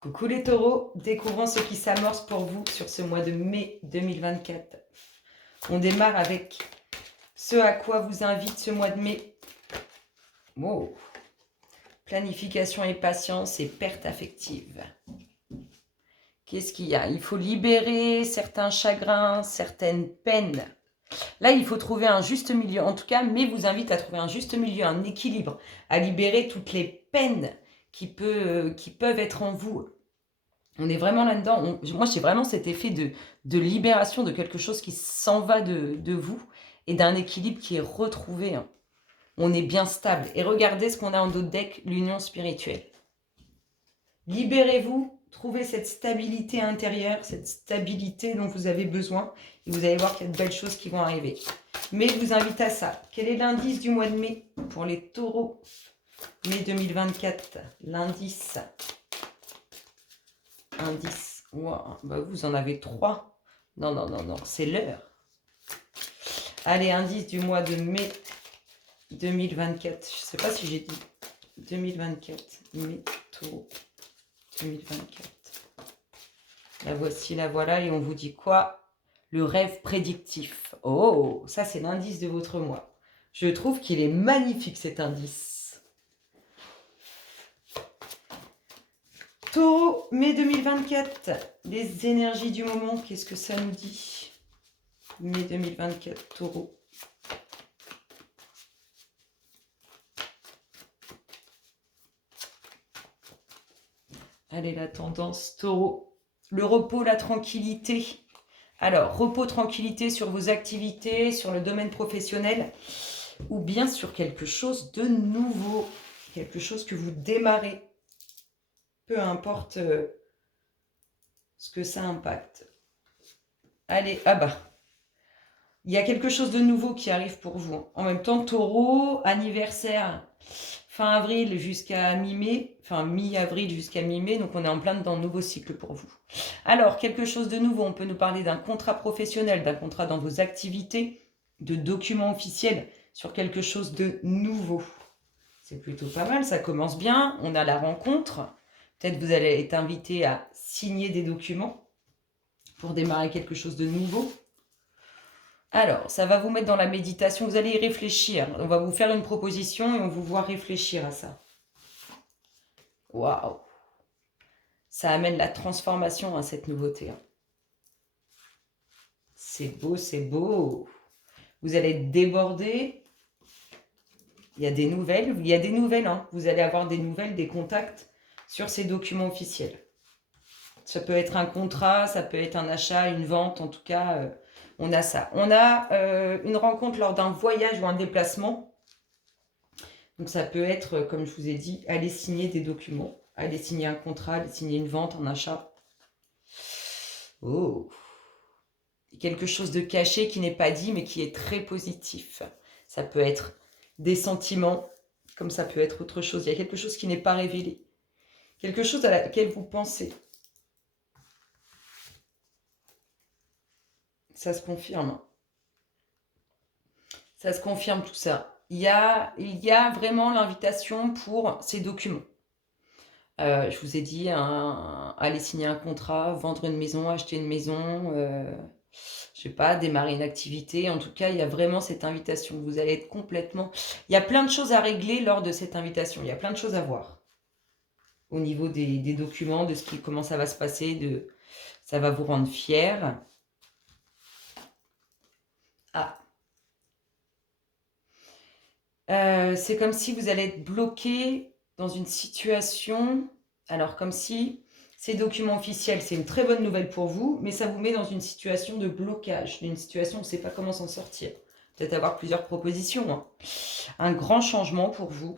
Coucou les taureaux, découvrons ce qui s'amorce pour vous sur ce mois de mai 2024. On démarre avec ce à quoi vous invite ce mois de mai. Wow. Planification et patience et perte affective. Qu'est-ce qu'il y a? Il faut libérer certains chagrins, certaines peines. Là, il faut trouver un juste milieu. En tout cas, mai vous invite à trouver un juste milieu, un équilibre, à libérer toutes les peines qui peuvent être en vous. On est vraiment là-dedans. Moi, j'ai vraiment cet effet de libération de quelque chose qui s'en va de vous et d'un équilibre qui est retrouvé. On est bien stable. Et regardez ce qu'on a en dos de deck, l'union spirituelle. Libérez-vous, trouvez cette stabilité intérieure, cette stabilité dont vous avez besoin. Et vous allez voir qu'il y a de belles choses qui vont arriver. Mais je vous invite à ça. Quel est l'indice du mois de mai pour les taureaux? Mai 2024, l'indice. Indice. Wow. Bah vous en avez 3. Non, non, non, non, c'est l'heure. Allez, indice du mois de mai 2024. Je ne sais pas si j'ai dit 2024. Mai, taureau. 2024. La voici, la voilà. Et on vous dit quoi? Le rêve prédictif. Oh, ça c'est l'indice de votre mois. Je trouve qu'il est magnifique cet indice. Taureau, mai 2024. Les énergies du moment, qu'est-ce que ça nous dit? Mai 2024, taureau. Allez, la tendance, taureau. Le repos, la tranquillité. Alors, repos, tranquillité sur vos activités, sur le domaine professionnel, ou bien sur quelque chose de nouveau, quelque chose que vous démarrez. Peu importe ce que ça impacte. Allez, ah bah, il y a quelque chose de nouveau qui arrive pour vous. En même temps, taureau, anniversaire, fin avril jusqu'à mi-mai, enfin mi-avril jusqu'à mi-mai, donc on est en plein dans un nouveau cycle pour vous. Alors, quelque chose de nouveau, on peut nous parler d'un contrat professionnel, d'un contrat dans vos activités, de documents officiels sur quelque chose de nouveau. C'est plutôt pas mal, ça commence bien, on a la rencontre. Peut-être vous allez être invité à signer des documents pour démarrer quelque chose de nouveau. Alors, ça va vous mettre dans la méditation, vous allez y réfléchir. On va vous faire une proposition et on vous voit réfléchir à ça. Waouh! Ça amène la transformation à cette nouveauté. C'est beau, c'est beau. Vous allez être débordé. Il y a des nouvelles, hein. Vous allez avoir des nouvelles, des contacts sur ces documents officiels. Ça peut être un contrat, ça peut être un achat, une vente, en tout cas, on a ça. On a une rencontre lors d'un voyage ou un déplacement. Donc ça peut être, comme je vous ai dit, aller signer des documents, aller signer un contrat, aller signer une vente, un achat. Oh! Quelque chose de caché qui n'est pas dit, mais qui est très positif. Ça peut être des sentiments, comme ça peut être autre chose. Il y a quelque chose qui n'est pas révélé. Quelque chose à laquelle vous pensez. Ça se confirme. Ça se confirme tout ça. Il y a vraiment l'invitation pour ces documents. Je vous ai dit, aller signer un contrat, vendre une maison, acheter une maison, je sais pas, démarrer une activité. En tout cas, il y a vraiment cette invitation. Vous allez être complètement... Il y a plein de choses à régler lors de cette invitation. Il y a plein de choses à voir. Au niveau des documents, de comment ça va se passer, ça va vous rendre fier. Ah. C'est comme si vous allez être bloqué dans une situation... Alors, comme si ces documents officiels, c'est une très bonne nouvelle pour vous, mais ça vous met dans une situation de blocage, d'une situation où on ne sait pas comment s'en sortir. Peut-être avoir plusieurs propositions. Hein. Un grand changement pour vous.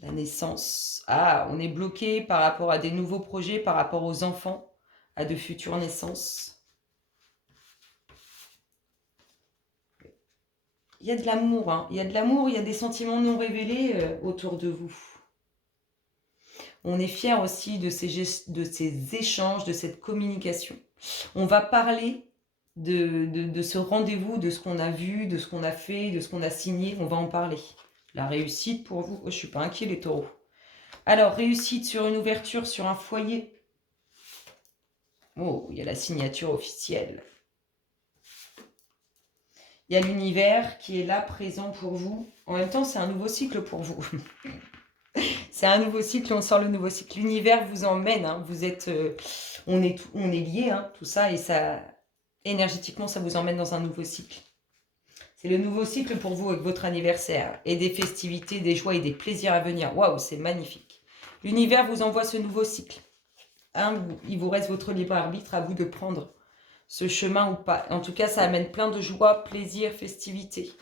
La naissance. Ah, on est bloqué par rapport à des nouveaux projets, par rapport aux enfants, à de futures naissances. Il y a de l'amour, hein. Il y a de l'amour, il y a des sentiments non révélés autour de vous. On est fiers aussi de ces échanges, de cette communication. On va parler de ce rendez-vous, de ce qu'on a vu, de ce qu'on a fait, de ce qu'on a signé. On va en parler. La réussite pour vous. Oh, je ne suis pas inquiet les taureaux. Alors, réussite sur une ouverture, sur un foyer. Oh, il y a la signature officielle. Il y a l'univers qui est là, présent pour vous. En même temps, c'est un nouveau cycle pour vous. C'est un nouveau cycle, on sort le nouveau cycle. L'univers vous emmène, hein, vous êtes, on est liés, hein, tout ça, et ça, énergétiquement, ça vous emmène dans un nouveau cycle. C'est le nouveau cycle pour vous avec votre anniversaire, et des festivités, des joies et des plaisirs à venir. Waouh, c'est magnifique. L'univers vous envoie ce nouveau cycle. Hein, il vous reste votre libre arbitre, à vous de prendre ce chemin ou pas. En tout cas, ça amène plein de joie, plaisir, festivité.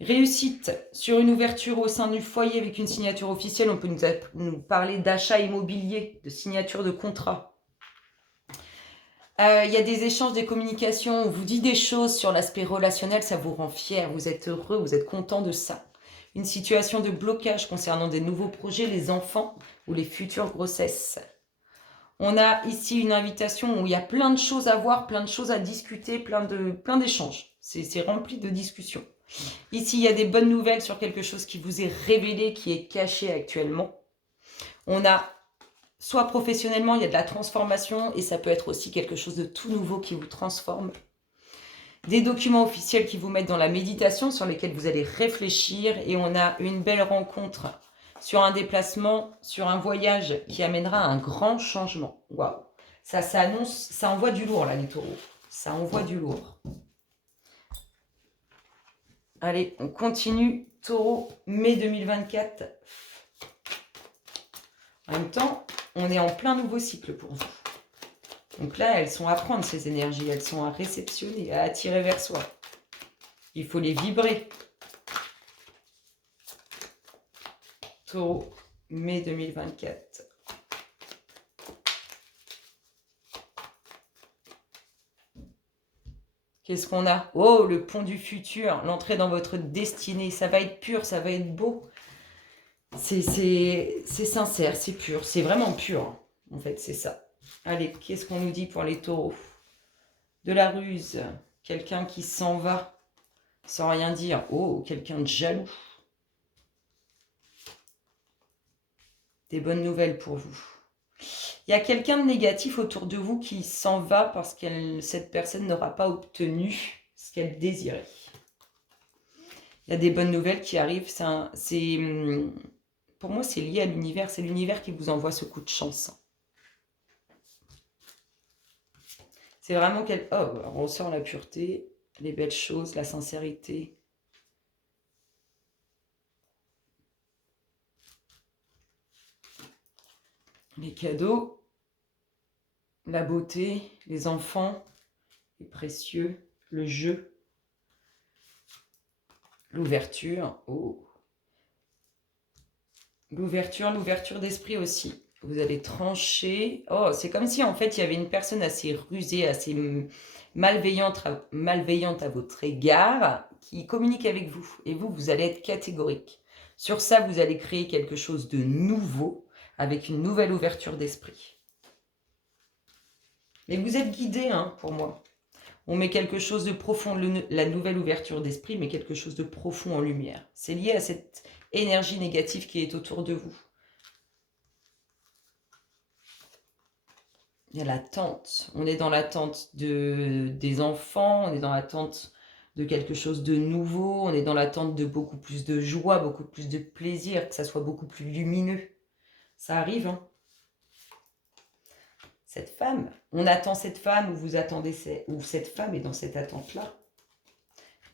Réussite sur une ouverture au sein du foyer avec une signature officielle. On peut nous parler d'achat immobilier, de signature de contrat. Il y a des échanges, des communications. On vous dit des choses sur l'aspect relationnel. Ça vous rend fier. Vous êtes heureux, vous êtes content de ça. Une situation de blocage concernant des nouveaux projets, les enfants ou les futures grossesses. On a ici une invitation où il y a plein de choses à voir, plein de choses à discuter, plein d'échanges. C'est rempli de discussions. Ici, il y a des bonnes nouvelles sur quelque chose qui vous est révélé, qui est caché actuellement. On a, soit professionnellement, il y a de la transformation et ça peut être aussi quelque chose de tout nouveau qui vous transforme. Des documents officiels qui vous mettent dans la méditation, sur lesquels vous allez réfléchir. Et on a une belle rencontre sur un déplacement, sur un voyage qui amènera un grand changement. Waouh! Ça annonce, ça envoie du lourd là, les taureaux. Ça envoie du lourd. Allez, on continue. Taureau, mai 2024. En même temps, on est en plein nouveau cycle pour vous. Donc là, elles sont à prendre, ces énergies. Elles sont à réceptionner, à attirer vers soi. Il faut les vibrer. Taureau, mai 2024. Qu'est-ce qu'on a? Oh, le pont du futur, l'entrée dans votre destinée. Ça va être pur, ça va être beau. C'est sincère, c'est pur. C'est vraiment pur, en fait, c'est ça. Allez, qu'est-ce qu'on nous dit pour les taureaux? De la ruse, quelqu'un qui s'en va sans rien dire. Oh, quelqu'un de jaloux. Des bonnes nouvelles pour vous. Il y a quelqu'un de négatif autour de vous qui s'en va parce que cette personne n'aura pas obtenu ce qu'elle désirait. Il y a des bonnes nouvelles qui arrivent. Pour moi, c'est lié à l'univers. C'est l'univers qui vous envoie ce coup de chance. C'est vraiment on ressort la pureté, les belles choses, la sincérité. Les cadeaux, la beauté, les enfants, les précieux, le jeu, l'ouverture. Oh. L'ouverture d'esprit aussi. Vous allez trancher. Oh, c'est comme si en fait il y avait une personne assez rusée, assez malveillante à votre égard qui communique avec vous. Et vous allez être catégorique. Sur ça, vous allez créer quelque chose de nouveau avec une nouvelle ouverture d'esprit. Mais vous êtes guidé, hein, pour moi. On met quelque chose de profond, la nouvelle ouverture d'esprit, mais quelque chose de profond en lumière. C'est lié à cette énergie négative qui est autour de vous. Il y a l'attente. On est dans l'attente des enfants, on est dans l'attente de quelque chose de nouveau, on est dans l'attente de beaucoup plus de joie, beaucoup plus de plaisir, que ça soit beaucoup plus lumineux. Ça arrive, hein. Cette femme, on attend cette femme, ou vous attendez, ou cette femme est dans cette attente-là.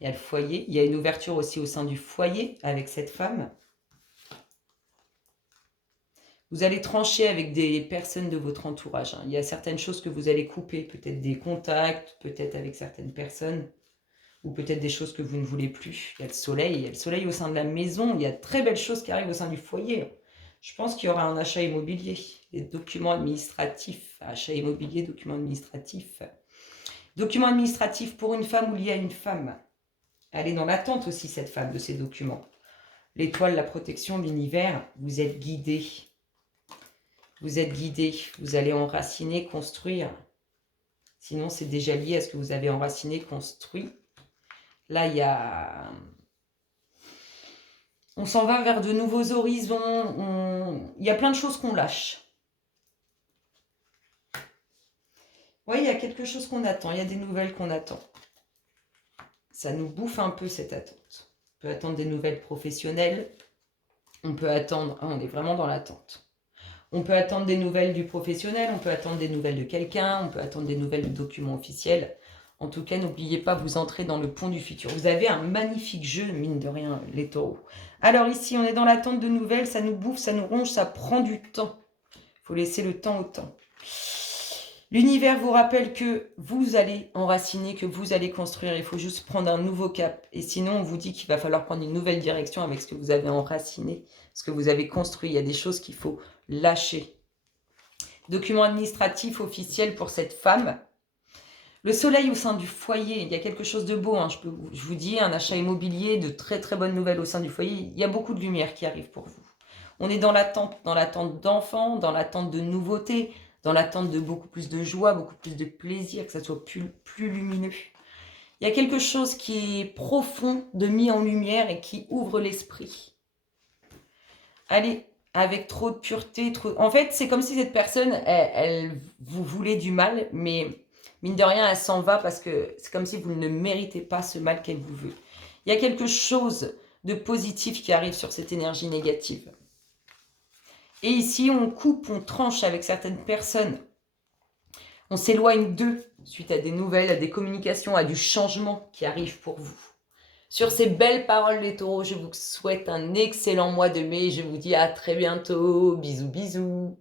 Il y a le foyer, il y a une ouverture aussi au sein du foyer avec cette femme. Vous allez trancher avec des personnes de votre entourage. Il y a certaines choses que vous allez couper, peut-être des contacts, peut-être avec certaines personnes, ou peut-être des choses que vous ne voulez plus. Il y a le soleil au sein de la maison, il y a de très belles choses qui arrivent au sein du foyer. Je pense qu'il y aura un achat immobilier, des documents administratifs, achat immobilier, documents administratifs. Documents administratifs pour une femme ou liés à une femme. Elle est dans l'attente aussi, cette femme, de ces documents. L'étoile, la protection, l'univers, vous êtes guidé. Vous êtes guidé, vous allez enraciner, construire. Sinon, c'est déjà lié à ce que vous avez enraciné, construit. Là, il y a On s'en va vers de nouveaux horizons. Il y a plein de choses qu'on lâche. Oui, il y a quelque chose qu'on attend. Il y a des nouvelles qu'on attend. Ça nous bouffe un peu cette attente. On peut attendre des nouvelles professionnelles. On peut attendre... Ah, on est vraiment dans l'attente. On peut attendre des nouvelles du professionnel. On peut attendre des nouvelles de quelqu'un. On peut attendre des nouvelles de documents officiels. En tout cas, n'oubliez pas, vous entrez dans le pont du futur. Vous avez un magnifique jeu, mine de rien, les taureaux. Alors ici, on est dans l'attente de nouvelles. Ça nous bouffe, ça nous ronge, ça prend du temps. Il faut laisser le temps au temps. L'univers vous rappelle que vous allez enraciner, que vous allez construire. Il faut juste prendre un nouveau cap. Et sinon, on vous dit qu'il va falloir prendre une nouvelle direction avec ce que vous avez enraciné, ce que vous avez construit. Il y a des choses qu'il faut lâcher. Document administratif officiel pour cette femme. Le soleil au sein du foyer, il y a quelque chose de beau. Hein. Je vous dis, un achat immobilier, de très très bonnes nouvelles au sein du foyer. Il y a beaucoup de lumière qui arrive pour vous. On est dans l'attente d'enfants, dans l'attente de nouveautés, dans l'attente de beaucoup plus de joie, beaucoup plus de plaisir, que ça soit plus lumineux. Il y a quelque chose qui est profond, de mis en lumière et qui ouvre l'esprit. Allez, avec trop de pureté, En fait, c'est comme si cette personne, elle vous voulait du mal, mais mine de rien, elle s'en va parce que c'est comme si vous ne méritez pas ce mal qu'elle vous veut. Il y a quelque chose de positif qui arrive sur cette énergie négative. Et ici, on coupe, on tranche avec certaines personnes. On s'éloigne d'eux suite à des nouvelles, à des communications, à du changement qui arrive pour vous. Sur ces belles paroles, les taureaux, je vous souhaite un excellent mois de mai. Je vous dis à très bientôt. Bisous, bisous.